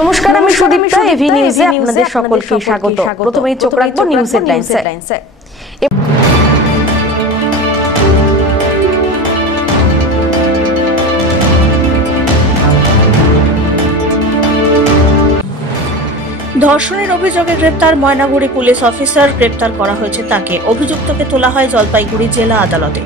নমস্কার, আমি সুদীপ্তা। এভি নিউজে আপনাদের সকলকে স্বাগত। প্রথমেই চোখ রাখবো নিউজ হেডলাইনসে। ধর্ষণের অভিযোগে গ্রেপ্তার ময়নাগুড়ি পুলিশ অফিসার, গ্রেপ্তার করা হয়েছে তাকে। অভিযুক্তকে তোলা হয় জলপাইগুড়ি জেলা আদালতে।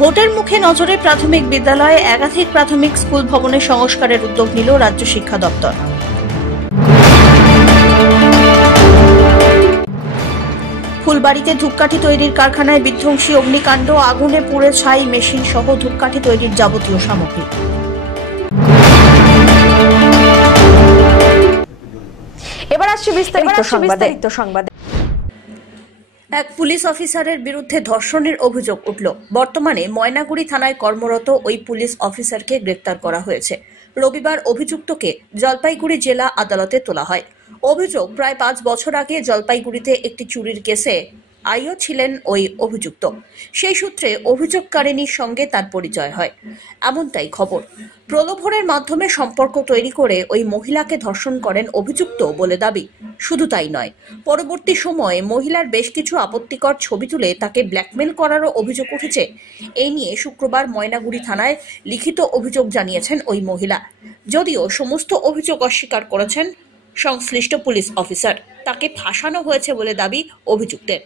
ভোটের মুখে নজরে প্রাথমিক বিদ্যালয়ে একাধিক প্রাথমিক স্কুল ভবনের সংস্কারের উদ্যোগ নিল রাজ্য শিক্ষা দপ্তর। ফুলবাড়িতে ধূপকাঠি তৈরির কারখানায় বিধ্বংসী অগ্নিকাণ্ড, আগুনে পুড়ে ছাই মেশিন সহ ধূপকাঠি তৈরির যাবতীয় সামগ্রী। এবার আসছে বিস্তারিত সংবাদে। এক পুলিশ অফিসারের বিরুদ্ধে ধর্ষণের অভিযোগ উঠল। বর্তমানে ময়নাগুড়ি থানায় কর্মরত ওই পুলিশ অফিসারকে গ্রেপ্তার করা হয়েছে। রবিবার অভিযুক্তকে জলপাইগুড়ি জেলা আদালতে তোলা হয়। অভিযোগ, প্রায় 5 বছর আগে জলপাইগুড়িতে একটি চুরির কেসে আইও ছিলেন ওই অভিযুক্ত। সেই সূত্রে অভিযোগকারিনীর সঙ্গে তার পরিচয় হয়, এমনটাই খবর। প্রলোভনের মাধ্যমে সম্পর্ক তৈরি করে ওই মহিলাকে ধর্ষণ করেন অভিযুক্ত বলে দাবি। শুধু তাই নয়, পরবর্তী সময়ে মহিলার বেশ কিছু আপত্তিকর ছবি তুলে তাকে ব্ল্যাকমেল করারও অভিযোগ উঠেছে। এই নিয়ে শুক্রবার ময়নাগুড়ি থানায় লিখিত অভিযোগ জানিয়েছেন ওই মহিলা। যদিও সমস্ত অভিযোগ অস্বীকার করেছেন সংশ্লিষ্ট পুলিশ অফিসার। তাকে ফাঁসানো হয়েছে বলে দাবি অভিযুক্তের।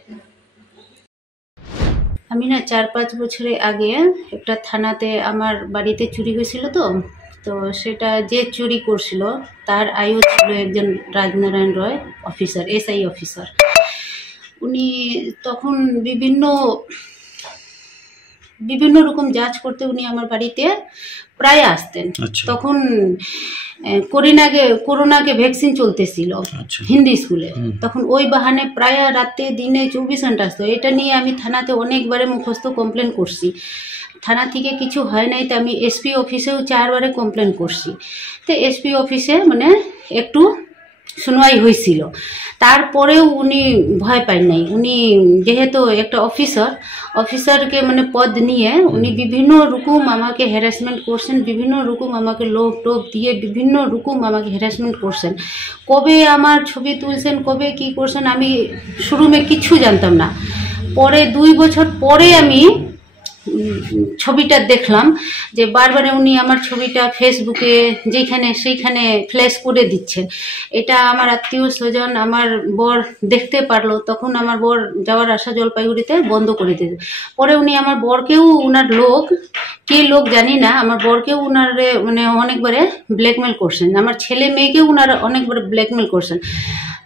আমি 4-5 বছরের আগে একটা থানাতে আমার বাড়িতে চুরি হয়েছিল, তো সেটা যে চুরি করছিল তার আইও ছিল একজন রাজনারায়ণ রয় অফিসার, এসআই অফিসার। উনি তখন বিভিন্ন রকম জাজ করতে উনি আমার বাড়িতে প্রায় আসতেন। তখন করোনাকে ভ্যাকসিন চলতেছিল হিন্দি স্কুলে, তখন ওই বাহানে প্রায় রাতে দিনে 24 ঘন্টা আসতো। এটা নিয়ে আমি থানাতে অনেকবারে মুখস্থ কমপ্লেন করছি। থানা থেকে কিছু হয় নাই, তো আমি এসপি অফিসেও 4 বারে কমপ্লেন করছি। তো এসপি অফিসে একটু শুনওয়াই হয়েছিল। তারপরেও উনি ভয় পান নাই। উনি যেহেতু একটা অফিসারকে পদ নিয়ে উনি বিভিন্ন রকম আমাকে হ্যারাসমেন্ট করছেন, বিভিন্ন রকম আমাকে লোভ টোপ দিয়ে বিভিন্ন রকম আমাকে হ্যারাসমেন্ট করছেন। কবে আমার ছবি তুলছেন, কবে কি করছেন আমি শুরুমে কিছু জানতাম না। পরে 2 বছর পরে আমি ছবিটা দেখলাম যে বারবার উনি আমার ছবিটা ফেসবুকে সেইখানে ফ্ল্যাশ করে দিচ্ছেন। এটা আমার আত্মীয় স্বজন, আমার বর দেখতে পারলো। তখন আমার বর যাওয়ার আসা জলপাইগুড়িতে বন্ধ করে দিয়েছে। পরে উনি আমার বরকেও উনার লোক জানি না, আমার বরকেও উনারে অনেকবারে ব্ল্যাকমেল করছেন। আমার ছেলে মেয়েকেও উনারা অনেকবারে ব্ল্যাকমেল করছেন।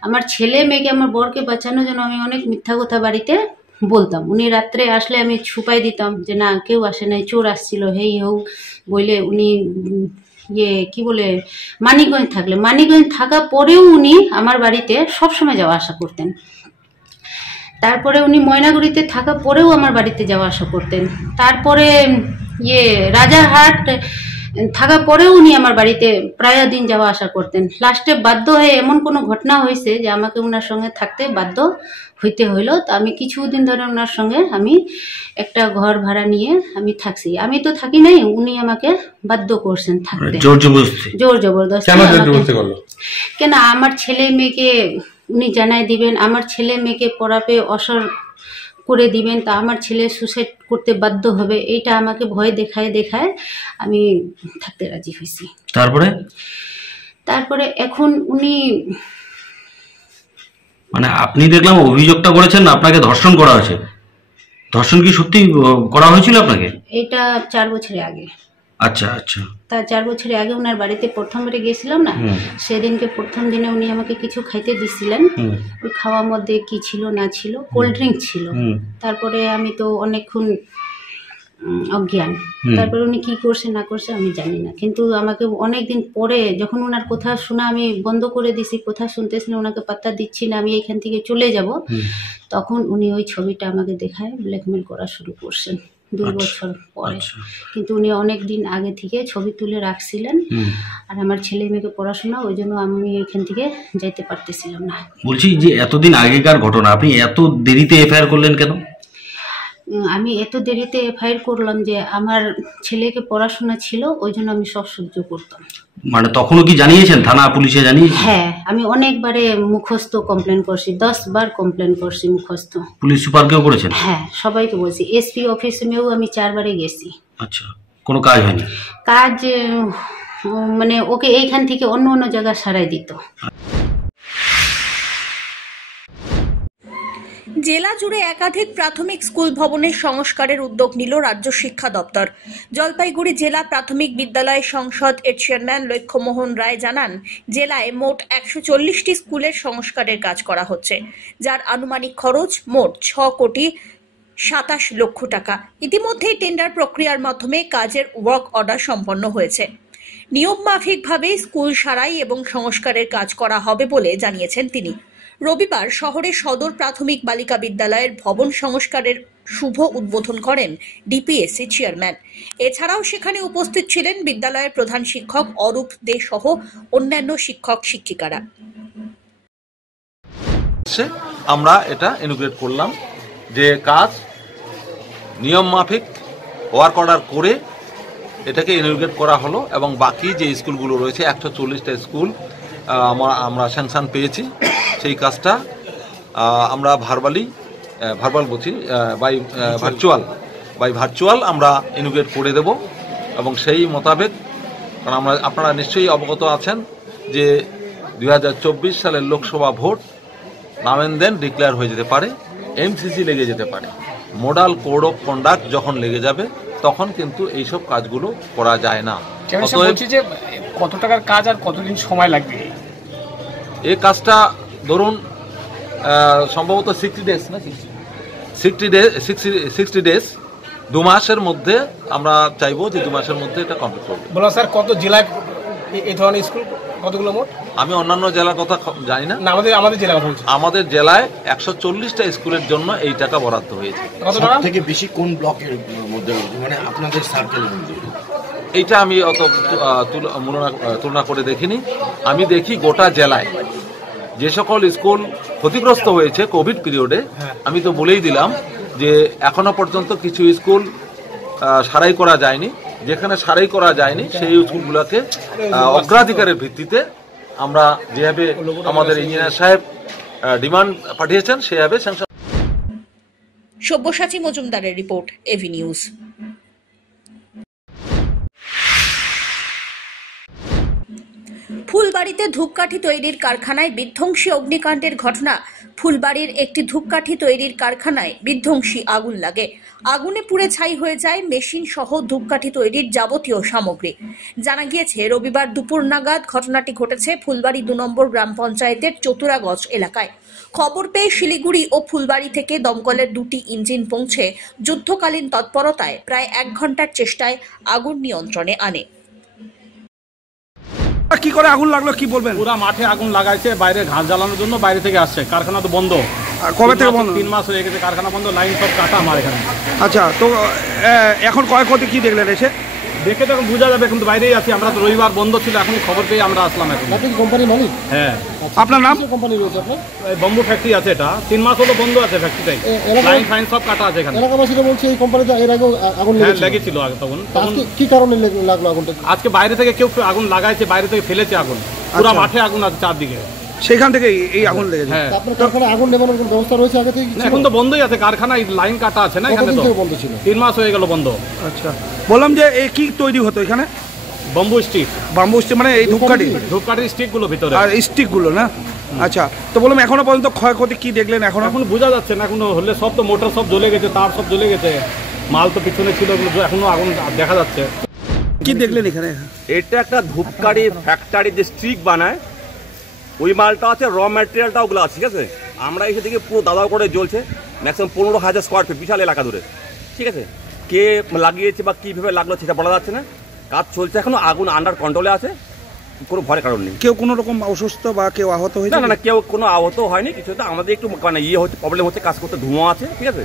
আমার ছেলে মেয়েকে, আমার বরকে বাঁচানোর জন্য আমি অনেক মিথ্যা কথা বাড়িতে বলতাম। উনি রাত্রে আসলে আমি ছুপাই দিতাম যে না, কেউ আসে নাই, চোর আসছিল হেই হোক বলে। উনি মানিকগঞ্জ থাকা পরেও উনি আমার বাড়িতে সবসময় যাওয়া আসা করতেন। তারপরে উনি ময়নাগুড়িতে থাকা পরেও আমার বাড়িতে যাওয়া আসা করতেন। তারপরে রাজারহাট থাকা পরেও উনি আমার বাড়িতে প্রায় দিন যাওয়া আসা করতেন। লাস্টে বাধ্য হয়ে এমন কোনো ঘটনা হয়েছে যে আমাকে ওনার সঙ্গে থাকতে বাধ্য হইতে হইল। তো আমি কিছুদিন ধরে ওনার সঙ্গে আমি একটা ঘর ভাড়া নিয়ে আমি থাকছি। আমি তো থাকি নাই, উনি আমাকে বাধ্য করছেন থাকতে, জোর জবরদস্তি। কেন আমার ছেলে মেয়েকে উনি জানাই দিবেন, আমার ছেলে মেয়েকে পড়াবে অসর করে দিবেন, তা আমার ছেলে সুসাইড করতে বাধ্য হবে, এইটা আমাকে ভয় দেখায় আমি থাকতে রাজি হয়েছি। তারপরে এখন উনি আপনি দেখলাম অভিযোগটা করেছেন আপনাকে ধর্ষণ করা হয়েছে। ধর্ষণ কি সত্যি করা হয়েছিল আপনাকে? এটা 4 বছরের আগে। আচ্ছা। তার 4 বছরের আগে ওনার বাড়িতে প্রথমবারে গেছিলাম না, সেদিনকে প্রথম দিনে উনি আমাকে কিছু খাইতে দিছিলেন। ওই খাওয়ার মধ্যে কি ছিল না ছিল, কোল্ড ড্রিঙ্ক ছিল। তারপরে আমি তো অনেকক্ষণ অজ্ঞান। তারপরে উনি কি করছে না করছে আমি জানি না, কিন্তু আমাকে অনেকদিন পরে যখন ওনার কথা শোনা আমি বন্ধ করে দিছি, কথা শুনতেছি না, ওনাকে পাত্তা দিচ্ছি না, আমি এখান থেকে চলে যাব, তখন উনি ওই ছবিটা আমাকে দেখায় ব্ল্যাকমেল করা শুরু করছেন 2 বছর পরে। কিন্তু উনি অনেক দিন আগে থেকে ছবি তুলে রাখছিলেন। আর আমার ছেলে মেয়েকে পড়াশোনা, ওই জন্য আমি এখান থেকে যাইতে পারতেছিলাম না। বলছি যে এতদিন আগেকার ঘটনা, আপনি এত দেরিতে এফআইআর করলেন কেন? আমি এত দেরিতে এফআইআর করলাম যে আমার ছেলেকে পড়াশোনা ছিল, ওই জন্য আমি সব সহ্য করতাম। মানে তখনও কি জানিয়েছেন, থানা পুলিশে জানিয়েছেন? হ্যাঁ, আমি অনেকবারে মুখস্থ কমপ্লেন করছি, 10 বার কমপ্লেন করছি মুখস্থ। পুলিশ সুপারকেও করেছেন? হ্যাঁ, সবাইকে বলছি। এসপি অফিসেও আমি 4 বারে গেছি। আচ্ছা, কোনো কাজ হয়নি? কাজ মানে ওকে এইখান থেকে অন্য অন্য জায়গায় সারাই দিত। জেলা জুড়ে একাধিক প্রাথমিক স্কুল ভবনের সংস্কারের উদ্যোগ নিল রাজ্য শিক্ষা দপ্তর। জলপাইগুড়ি জেলা প্রাথমিক বিদ্যালয় সংসদ এর চেয়ারম্যান লক্ষ্যমোহন রায় জানান, জেলায় মোট 140টি স্কুলের সংস্কারের কাজ করা হচ্ছে, যার আনুমানিক খরচ মোট 6,27 লক্ষ টাকা। ইতিমধ্যেই টেন্ডার প্রক্রিয়ার মাধ্যমে কাজের ওয়ার্ক অর্ডার সম্পন্ন হয়েছে। নিয়ম মাফিকভাবে স্কুল সারাই এবং সংস্কারের কাজ করা হবে বলে জানিয়েছেন তিনি। রবিবার শহরের সদর প্রাথমিক বালিকা বিদ্যালয়ের ভবন সংস্কারের শুভ উদ্বোধন করেন ডিপিএসসি চেয়ারম্যান। এছাড়াও সেখানে উপস্থিত ছিলেন বিদ্যালয়ের প্রধান শিক্ষক অরূপ দে সহ অন্যান্য শিক্ষক শিক্ষিকারা। আমরা এটা ইনোগ্রেট করলাম যে কাজ নিয়ম মাফিক ওয়ার্ক অর্ডার করে এটাকে ইনোগ্রেট করা হলো, এবং বাকি যে স্কুলগুলো রয়েছে 140টা স্কুল আমরা স্যাংশন পেয়েছি। সেই কাজটা আমরা ভার্বাল বলছি বাই ভার্চুয়াল আমরা ইনোগ্রেট করে দেব। এবং সেই মোতাবেক, কারণ আপনারা নিশ্চয়ই অবগত আছেন যে 2024 সালের লোকসভা ভোট নাম এন্ড দেন ডিক্লেয়ার হয়ে যেতে পারে, এমসিসি লেগে যেতে পারে। মোডাল কোড অফ কন্ডাক্ট যখন লেগে যাবে তখন কিন্তু এইসব কাজগুলো করা যায় না। যে কত টাকার কাজ আর কতদিন সময় লাগবে এই কাজটা? ধরুন সম্ভবত 60 ডেজ না, 60 ডেজ, 2 মাসের মধ্যে আমরা চাইবো যে 2 মাসের মধ্যে এটা কমপ্লিট করবো। বলো স্যার, কত জেলায় এই ধরনের স্কুল কতগুলো মোট? আমি অন্যান্য জেলার কথা জানি না, আমাদের জেলা কথা বলছি। আমাদের জেলায় 140টা স্কুলের জন্য এই টাকা বরাদ্দ হয়েছে। কত টাকা থেকে বেশি কোন ব্লকের মধ্যে, মানে আপনাদের সার্কেলের মধ্যে? এইটা আমি অত তুলনা করে দেখিনি। আমি দেখি গোটা জেলায় যে সকল স্কুল ক্ষতিগ্রস্ত হয়েছে কোভিড পিরিয়ডে, আমি তো বলেই দিলাম যে এখনো পর্যন্ত কিছু স্কুল সারাই করা যায়নি। যেখানে সারাই করা যায়নি সেই স্কুলগুলোকে অগ্রাধিকারের ভিত্তিতে আমরা যেভাবে আমাদের ইঞ্জিনিয়ার সাহেব ডিমান্ড পাঠিয়েছেন সেভাবে স্যাংশন। সব্যসাচী মজুমদারের রিপোর্ট, এভি নিউজ। ফুলবাড়িতে ধূপকাঠি তৈরির কারখানায় বিধ্বংসী অগ্নিকাণ্ডের ঘটনা। ফুলবাড়ির একটি ধূপকাঠি তৈরির কারখানায় বিধ্বংসী আগুন লাগে। আগুনে পুড়ে ছাই হয়ে যায় মেশিন সহ ধূপকাঠি তৈরির যাবতীয় সামগ্রী। জানা গিয়েছে, রবিবার দুপুর নাগাদ ঘটনাটি ঘটেছে ফুলবাড়ি 2 নম্বর গ্রাম পঞ্চায়েতের চতুরাগজ এলাকায়। খবর পেয়ে শিলিগুড়ি ও ফুলবাড়ি থেকে দমকলের 2টি ইঞ্জিন পৌঁছে যুদ্ধকালীন তৎপরতায় প্রায় 1 ঘন্টার চেষ্টায় আগুন নিয়ন্ত্রণে আনে। কি করে আগুন লাগলো কি বলবেন? পুরা মাঠে আগুন লাগাইছে, বাইরে ঘাস জ্বালানোর জন্য বাইরে থেকে আসছে। কারখানা তো বন্ধ। কবে থেকে বন্ধ? 3 মাস হয়ে গেছে কারখানা বন্ধ, লাইন সব কাটা আমার এখানে। আচ্ছা, তো এখন ক্ষয়ক্ষতি কি দেখলেন এসে? দেখে তখন বোঝা যাবে, কিন্তু বাইরেই আছি আমরা। তো রবিবার বন্ধ ছিল, এখনই খবর পেয়ে আমরা আসলাম। এখন আপনি কোম্পানি মালিক? হ্যাঁ। আপনার নাম? কোম্পানি রয়েছে আপনার? বম্বু ফ্যাক্টরি আছে, এটা 3 মাস হলো বন্ধ আছে ফ্যাক্টরিটাই। লাইন ফাইন সব কাটা আছে এখানে। এলাকাবাসীরা বলছে এই কোম্পানিতে এর আগে আগুন লেগেছিল আগে। তখন কি কারণে লাগলো আগুনটা? আজকে বাইরে থেকে কেউ আগুন লাগাইছে, বাইরে থেকে ফেলেছে আগুন। পুরো মাঠে আগুন আছে চারদিকে, সেখান থেকে এই আগুন লেগেছে। হ্যাঁ। আপনার কারখানায় আগুন নেভানোর কোনো ব্যবস্থা রয়েছে আগে থেকে? এখন তো বন্ধই আছে কারখানা, লাইন কাটা আছে না এখানে। তো বন্ধ ছিল, 3 মাস হয়ে গেল বন্ধ। আচ্ছা, বললাম যে এই কি তৈরি হতো এখানে? Bamboo stick. বাম্বু স্টিক মানে এই ধূপকাঠির স্টিক গুলো ভিতরে, আর স্টিক গুলো না? আচ্ছা, তো বললাম এখনো পর্যন্ত ক্ষয়ক্ষতি কি দেখলেন? এখন বোঝা যাচ্ছে না, এখনো হলে সব তো মোটর সব জ্বলে গেছে, তার সব জ্বলে গেছে, মাল তো পিছনে ছিল, এখনো আগুন দেখা যাচ্ছে। কি দেখলেন এখানে? এটা একটা ধূপকাঠি ফ্যাক্টরি, যে স্টিক বানায় ওই মালটা আছে, র ম্যাটেরিয়ালটা ওগুলো আছে। ঠিক আছে, আমরা এসে দেখি পুরো দাদাও করে জ্বলছে, ম্যাক্সিমাম 15,000 স্কোয়ার ফিট, বিশাল এলাকা ধরে। ঠিক আছে, কে লাগিয়েছে বা কীভাবে লাগলো সেটা বলা যাচ্ছে না। কাজ চলছে এখনো, আগুন আন্ডার কন্ট্রোলে আছে, কোনো ভয়ের কারণ নেই। কেউ কোনো রকম অসুস্থ বা কেউ আহত হয়েছে? না, কেউ কোনো আহত হয়নি কিছু। তো আমাদের একটু মানে হচ্ছে, প্রবলেম হচ্ছে, কাজ করতে ধোঁয়া আছে। ঠিক আছে,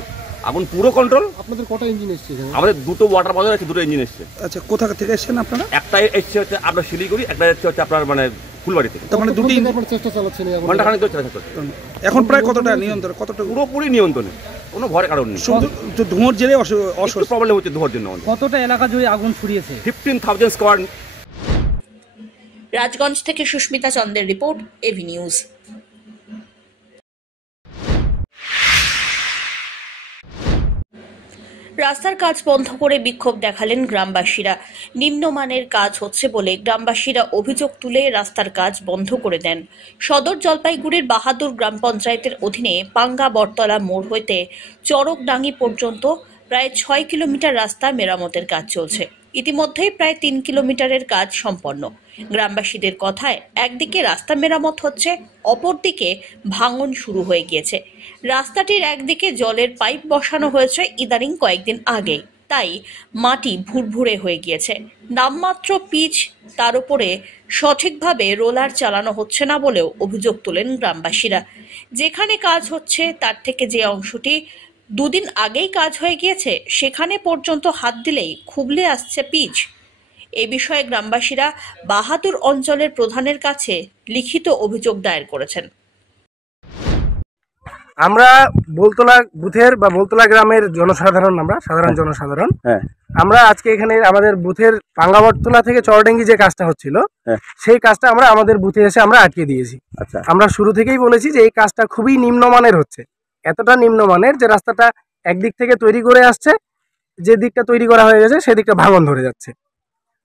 আগুন পুরো কন্ট্রোল। আপনাদের কটা ইঞ্জিন এসছে? আমাদের 2টো ওয়াটার পাওয়ার আছে, 2টো ইঞ্জিন এসছে। আচ্ছা, কোথা থেকে এসছেন আপনারা? একটা এসছে হচ্ছে আপনার শিলিগুড়ি, একটা এসছে হচ্ছে আপনার মানে ফুলবাড়ি থেকে। তার মানে 2টি চেষ্টা চালাচ্ছেন ঘন্টাখানেক ধরে চেষ্টা করছে। এখন প্রায় কতটা নিয়ন্ত্রণ? কতটা? পুরোপুরি নিয়ন্ত্রণে। কোনো ভয়ের কারণ নেই। শুধু তো ধোঁয়ার জেরে একটু প্রবলেম হচ্ছে ধোঁয়ার জন্য। কতটা এলাকা জুড়ে আগুন ছড়িয়েছে? 15,000 স্কোয়ার। রাজগঞ্জ থেকে সুস্মিতা চন্দ্রের রিপোর্ট, এভি নিউজ। রাস্তার কাজ বন্ধ করে বিক্ষোভ দেখালেন গ্রামবাসীরা। নিম্নমানের কাজ হচ্ছে বলে গ্রামবাসীরা অভিযোগ তুলে রাস্তার কাজ বন্ধ করে দেন। সদর জলপাইগুড়ির বাহাদুর গ্রাম পঞ্চায়েতের অধীনে পাঙ্গা বটতলা মোড় হইতে চরকডাঙ্গি পর্যন্ত প্রায় 6 কিলোমিটার রাস্তা মেরামতের কাজ চলছে। ইতিমধ্যেই প্রায় 3 কিলোমিটারের কাজ সম্পন্ন। গ্রামবাসীদের কথায় একদিকে রাস্তা মেরামত হচ্ছে, অপরদিকে ভাঙন শুরু হয়ে গিয়েছে। রাস্তাটির একদিকে জলের পাইপ বসানো হয়েছে ইদানিং কয়েকদিন আগেই, তাই মাটি ভুরভুরে হয়ে গিয়েছে। নামমাত্র পিচ, তার উপরে সঠিকভাবে রোলার চালানো হচ্ছে না বলেও অভিযোগ তোলেন গ্রামবাসীরা। যেখানে কাজ হচ্ছে তার থেকে যে অংশটি 2 দিন আগেই কাজ হয়ে গিয়েছে সেখানে পর্যন্ত হাত দিলেই খুবলে আসছে পিচ। এ বিষয়ে গ্রামবাসীরা বাহাদুর অঞ্চলের প্রধানের কাছে লিখিত অভিযোগ দায়ের করেছেন। আমরা বোলতলা বুথের বা বোলতলা গ্রামের জনসাধারণ, আমরা সাধারণ জনসাধারণ, আমরা আজকে এখানে আমাদের বুথের পাঙ্গাবটতলা থেকে চরডাঙ্গি যে কাজটা হচ্ছিল সেই কাজটা আমরা আমাদের বুথে এসে আমরা আটকে দিয়েছি। আমরা শুরু থেকেই বলেছি যে এই কাজটা খুবই নিম্নমানের হচ্ছে, এতটা নিম্নমানের যে রাস্তাটা একদিক থেকে তৈরি করে আসছে, যে দিকটা তৈরি করা হয়ে গেছে সেদিকটা ভাঙন ধরে যাচ্ছে।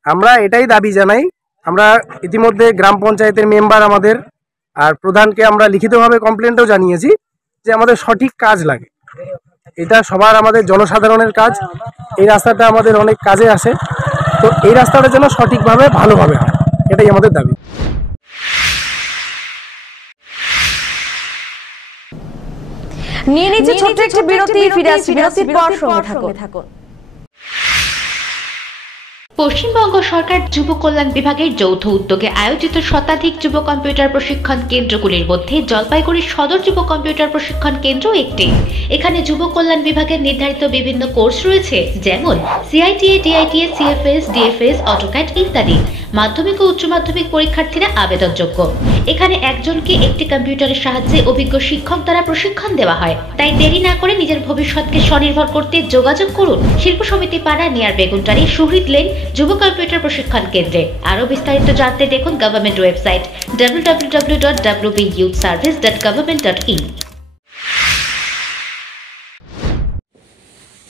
আমরা এটাই দাবি জানাই। আমরা ইতিমধ্যে গ্রাম পঞ্চায়েতের মেম্বার আমাদের আর প্রধানকে আমরা লিখিতভাবে কমপ্লেনটাও জানিয়েছি যে আমাদের সঠিক কাজ লাগে, এটা সবার আমাদের জনসাধারণের কাজ। এই রাস্তাটা আমাদের অনেক কাজে আসে, তো এই রাস্তাটা যেন সঠিকভাবে ভালোভাবে হয়, এটাই আমাদের দাবি। নিয়ে নিচ্ছে ছোট্ট একটি বিরতি, ফিরে আসছি বিরতির পর, সঙ্গে থাকুন। পশ্চিমবঙ্গ সরকার যুব কল্যাণ বিভাগের যৌথ উদ্যোগে আয়োজিত শতাধিক যুব কম্পিউটার প্রশিক্ষণ কেন্দ্রগুলির মধ্যে জলপাইগুড়ি সদর যুব কম্পিউটার প্রশিক্ষণ কেন্দ্র একটি। এখানে যুব কল্যাণ বিভাগের নির্ধারিত বিভিন্ন কোর্স রয়েছে, যেমন সিআইটিএ, ডিআইটিএ, সিএফএস, ডিএফএস, অটোক্যাড ইত্যাদি। মাধ্যমিক ও উচ্চ মাধ্যমিক পরীক্ষার্থীরা আবেদনযোগ্য। এখানে একজনকে একটি কম্পিউটারের সাহায্যে অভিজ্ঞ শিক্ষক দ্বারা প্রশিক্ষণ দেওয়া হয়। তাই দেরি না করে নিজের ভবিষ্যৎকে স্বনির্ভর করতে যোগাযোগ করুন শিল্প সমিতি পাড়া, নিয়ার বেগুনটারি, শহীদ লেন যুব কম্পিউটার প্রশিক্ষণ কেন্দ্রে। আরও বিস্তারিত জানতে দেখুন গভর্নমেন্ট ওয়েবসাইট www.wpyouthservice.government.in।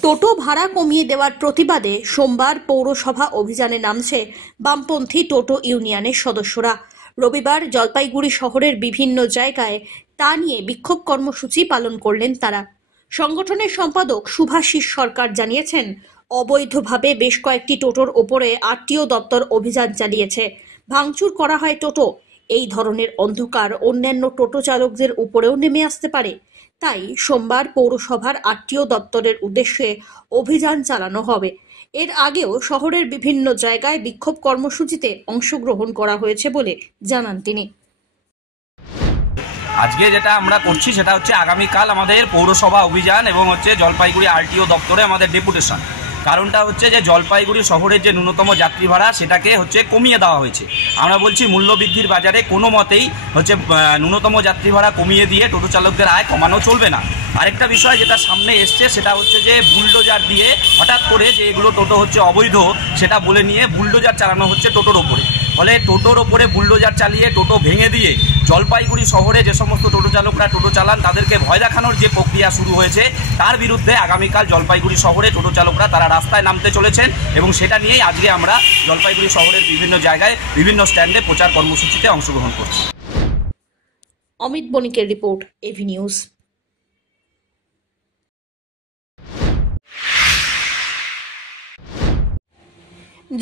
টোটো ভাড়া কমিয়ে দেওয়ার প্রতিবাদে সোমবার পৌরসভা অভিযানে নামছে বামপন্থী টোটো ইউনিয়নের সদস্যরা। রবিবার জলপাইগুড়ি শহরের বিভিন্ন জায়গায় তা নিয়ে বিক্ষোভ কর্মসূচি পালন করলেন তারা। সংগঠনের সম্পাদক শুভাশিস সরকার জানিয়েছেন, অবৈধভাবে বেশ কয়েকটি টোটোর ওপরে আরটিও দপ্তর অভিযান চালিয়েছে, ভাঙচুর করা হয় টোটো। এই ধরনের অন্ধকার অন্যান্য টোটো চালকদের উপরেও নেমে আসতে পারে, তাই সোমবার পৌরসভার আরটিও দপ্তরের উদ্দেশ্যে অভিযান চালানো হবে। এর আগেও শহরের বিভিন্ন জায়গায় বিক্ষোভ কর্মসূচিতে অংশগ্রহণ করা হয়েছে বলে জানান তিনি। আজকে যেটা আমরা করছি সেটা হচ্ছে আগামীকাল আমাদের পৌরসভা অভিযান এবং হচ্ছে জলপাইগুড়ি আরটিও দপ্তরে আমাদের ডেপুটেশন। কারণটা হচ্ছে যে জলপাইগুড়ি শহরের যে ন্যূনতম যাত্রী ভাড়া সেটাকে হচ্ছে কমিয়ে দেওয়া হয়েছে। আমরা বলছি মূল্যবৃদ্ধির বাজারে কোনো মতেই হচ্ছে ন্যূনতম যাত্রী ভাড়া কমিয়ে দিয়ে টোটো চালকদের আয় কমানো চলবে না। আরেকটা বিষয় যেটা সামনে এসছে সেটা হচ্ছে যে বুলডোজার দিয়ে হঠাৎ করে যে এগুলো টোটো হচ্ছে অবৈধ সেটা বলে নিয়ে বুলডোজার চালানো হচ্ছে টোটোর ওপরে। ফলে টোটোর ওপরে বুলডোজার চালিয়ে টোটো ভেঙে দিয়ে জলপাইগুড়ি শহরে যে সমস্ত টোটো চালকরা টোটো চালান তাদেরকে ভয় দেখানোর যে প্রক্রিয়া শুরু হয়েছে, তার বিরুদ্ধে আগামীকাল জলপাইগুড়ি শহরে টোটো চালকরা তারা রাস্তায় নামতে চলেছেন এবং সেটা নিয়েই আজকে আমরা জলপাইগুড়ি শহরের বিভিন্ন জায়গায় বিভিন্ন স্ট্যান্ডে প্রচার কর্মসূচিতে অংশগ্রহণ করছি। অমিত বণিকের রিপোর্ট, AV news.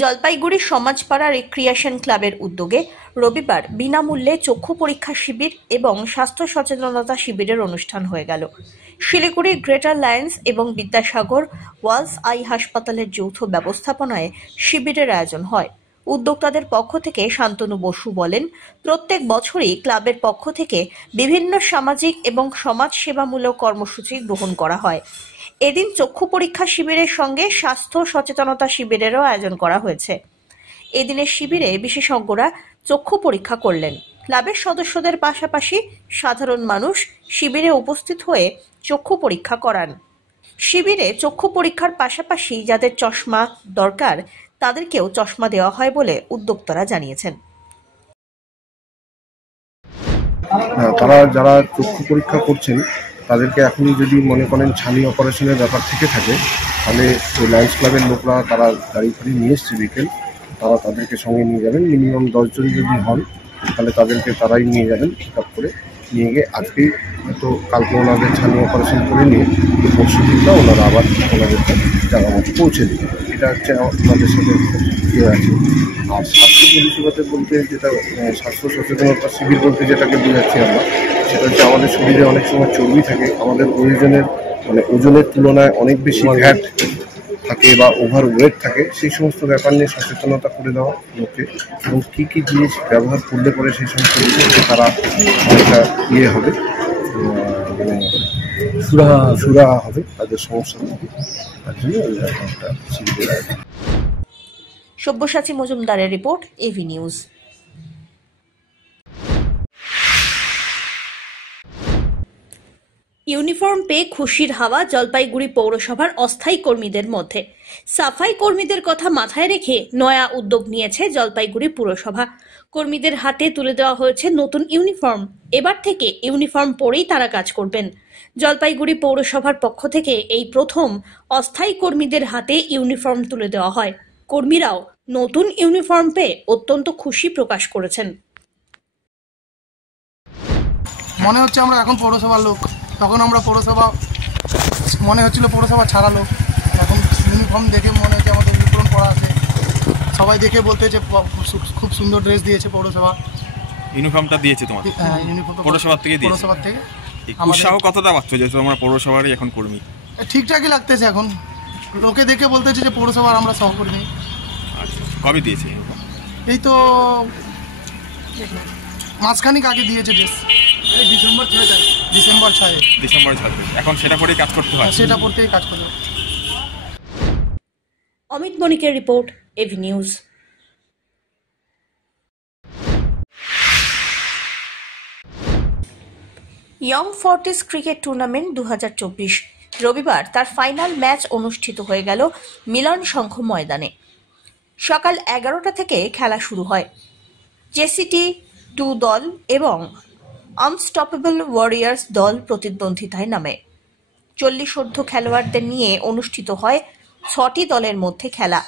Jalpaiguri Samajpara recreation ক্লাবের উদ্যোগে রবিবার বিনামূল্যে চক্ষু পরীক্ষা শিবির এবং স্বাস্থ্য সচেতনতা শিবিরের অনুষ্ঠান হয়ে গেল। শিলিগুড়ি গ্রেটার লায়ন্স এবং বিদ্যাসাগর ওয়ালস আই হাসপাতালের যৌথ ব্যবস্থাপনায় শিবিরের আয়োজন হয়। উদ্যোক্তাদের পক্ষ থেকে শান্তনু বসু বলেন, প্রত্যেক বছরই ক্লাবের পক্ষ থেকে বিভিন্ন সামাজিক এবং সমাজ সেবামূলক কর্মসূচি গ্রহণ করা হয়। এদিন চক্ষু পরীক্ষা শিবিরের সঙ্গে স্বাস্থ্য সচেতনতা শিবিরেরও আয়োজন করা হয়েছে। এদিনের শিবিরে বিশেষজ্ঞরা চক্ষু পরীক্ষা করলেন। ক্লাবের সদস্যদের পাশাপাশি সাধারণ মানুষ শিবিরে উপস্থিত হয়ে চক্ষু পরীক্ষা করান। শিবিরে চক্ষু পরীক্ষার পাশাপাশি যাদের চশমা দরকার তাদেরকেও চশমা দেওয়া হয় বলে উদ্যোক্তারা জানিয়েছেন। তারা যারা চক্ষু পরীক্ষা করছেন তাদেরকে এখন যদি মনে করেন ছানি অপারেশনের ব্যাপার থেকে থাকে তাহলে ওই লায়ন্স ক্লাবের লোকরা তারা গাড়ি ফাড়ি নিয়ে এসছে বিকেল, তারা তাদেরকে সঙ্গে নিয়ে যাবেন। মিনিমাম 10 জন যদি হন তাহলে তাদেরকে তারাই নিয়ে যাবেন পিক আপ করে, নিয়ে গিয়ে আজকেই হয়তো কালকে ওনাদের ছানি অপারেশন করে নিয়ে পরশু দিনটা ওনারা আবার ওনাদেরকে জায়গা মতো পৌঁছে দেবে। এটা হচ্ছে আমাদের সাথে ইয়ে আছে। আর স্বাস্থ্য পরিষেবাতে বলতে যেটা স্বাস্থ্য সচেতনতা শিবির বলতে যেটাকে বোঝাচ্ছি আমরা, সেটা হচ্ছে আমাদের শরীরে অনেক সময় চর্বি থাকে, আমাদের ওজনের তুলনায় অনেক বেশি ফ্যাট থাকে বা ওভার ওয়েট থাকে, সেই সমস্ত ব্যাপার নিয়ে সচেতনতা করে দেওয়া লোককে, এবং কী কী জিনিস ব্যবহার করলে পরে সেই সমস্ত জিনিসকে তারা অনেকটা ইয়ে হবে, সুরাহা হবে তাদের সমস্যা থেকে। তার জন্য একটা শিবিরের আয়োজন। সব্যসাচী মজুমদারের রিপোর্ট, এভি নিউজ। ইউনিফর্ম পেয়ে খুশির হাওয়া জলপাইগুড়ি পৌরসভার অস্থায়ী কর্মীদের মধ্যে। সাফাই কর্মীদের কথা মাথায় রেখে নয়া উদ্যোগ নিয়েছে জলপাইগুড়ি পুরসভা। কর্মীদের হাতে তুলে দেওয়া হয়েছে নতুন ইউনিফর্ম। এবার থেকে ইউনিফর্ম পরেই তারা কাজ করবেন। জলপাইগুড়ি পৌরসভার পক্ষ থেকে এই প্রথম অস্থায়ী কর্মীদের হাতে ইউনিফর্ম তুলে দেওয়া হয়। কর্মীরাও নতুন ইউনিফর্ম পেয়ে অত্যন্ত খুশি প্রকাশ করেছেন। মনে হচ্ছে আমরা এখন পৌরসভার লোক, তখন আমরা পৌরসভা মনে হচ্ছিল পৌরসভা ছাড়া লোক। এখন ইউনিফর্ম দেখে মনে হচ্ছে আমাদের ইউনিফর্ম পরা আছে, সবাই দেখে বলতে যে খুব সুন্দর ড্রেস দিয়েছে পৌরসভা। ইউনিফর্মটা দিয়েছে তোমার? হ্যাঁ, ইউনিফর্ম পৌরসভা থেকে দিয়েছে। পৌরসভা থেকে। উৎসাহ কতটা পাচ্ছ যে তোমরা পৌরসভারই এখন কর্মী? ঠিকঠাকই লাগতেছে, এখন লোকে দেখে বলতেছে যে পৌরসভার আমরা সহকর্মী। আচ্ছা, কবে দিয়েছে? এই তো মাসখানিক আগে দিয়েছে ড্রেস, ডিসেম্বর 6। এখন সেটা পরেই কাজ করতে হয়? সেটা পড়তেই কাজ করতে হয়। অমিত বণিকের রিপোর্ট, AV news. Young forties cricket tournament 2024 রবিবার তার ফাইনাল ম্যাচ অনুষ্ঠিত হয়ে গেল মিলন সংঘ ময়দানে। সকাল 11টা থেকে খেলা শুরু হয়। জেসিটি 2 দল এবং আনস্টপেবল ওয়ারিয়ার্স দল প্রতিদ্বন্দ্বিতায় নামে। 40 খেলোয়াড়দের নিয়ে অনুষ্ঠিত হয় 6টি দলের মধ্যে খেলা।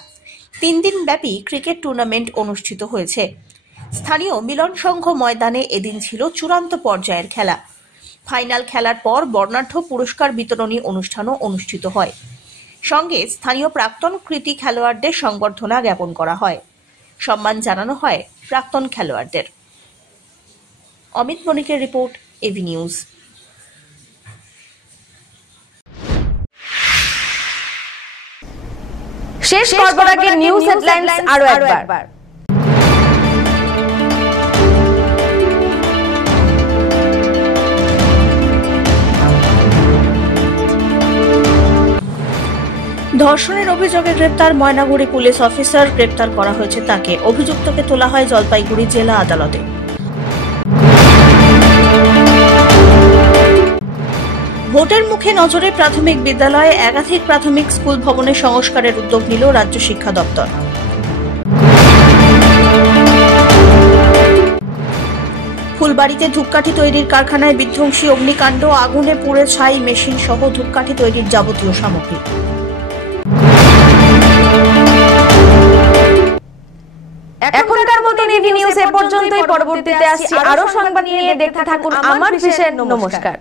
3 দিন ব্যাপী ক্রিকেট টুর্নামেন্ট অনুষ্ঠিত হয়েছে। স্থানীয় মিলন সংঘ ময়দানে এদিন ছিল চূড়ান্ত পর্যায়ের খেলা। ফাইনাল খেলার পর বর্ণাঢ্য পুরস্কার বিতরণী অনুষ্ঠানও অনুষ্ঠিত হয়। সঙ্গে স্থানীয় প্রাক্তন কৃতী খেলোয়াড়দের সংবর্ধনা জ্ঞাপন করা হয়। সম্মান জানানো হয় প্রাক্তন খেলোয়াড়দের। অমিত বণিকের রিপোর্ট, এভি নিউজ। শেষ করবার আগে নিউজ হেডলাইন্স আরো একবার। ধর্ষণের অভিযোগে গ্রেপ্তার ময়নাগুড়ি পুলিশ অফিসার, গ্রেপ্তার করা হয়েছে তাকে। অভিযুক্তকে তোলা হয় জলপাইগুড়ি জেলা আদালতে। ভোটের মুখে নজরে প্রাথমিক বিদ্যালয়ে একাধিক প্রাথমিক স্কুল ভবনের সংস্কারের উদ্যোগ নিল রাজ্য শিক্ষা দপ্তর। ফুলবাড়িতে ধূপকাঠি তৈরির কারখানায় বিধ্বংসী অগ্নিকাণ্ড, আগুনে পুড়ে ছাই মেশিন সহ ধূপকাঠি তৈরির যাবতীয় সামগ্রী। এখনকার মতো এভি নিউজ এ পর্যন্তই। পরবর্তীতে আসছি আরো সংবাদ নিয়ে। দেখতে থাকুন আমার বিশেষ। নমস্কার।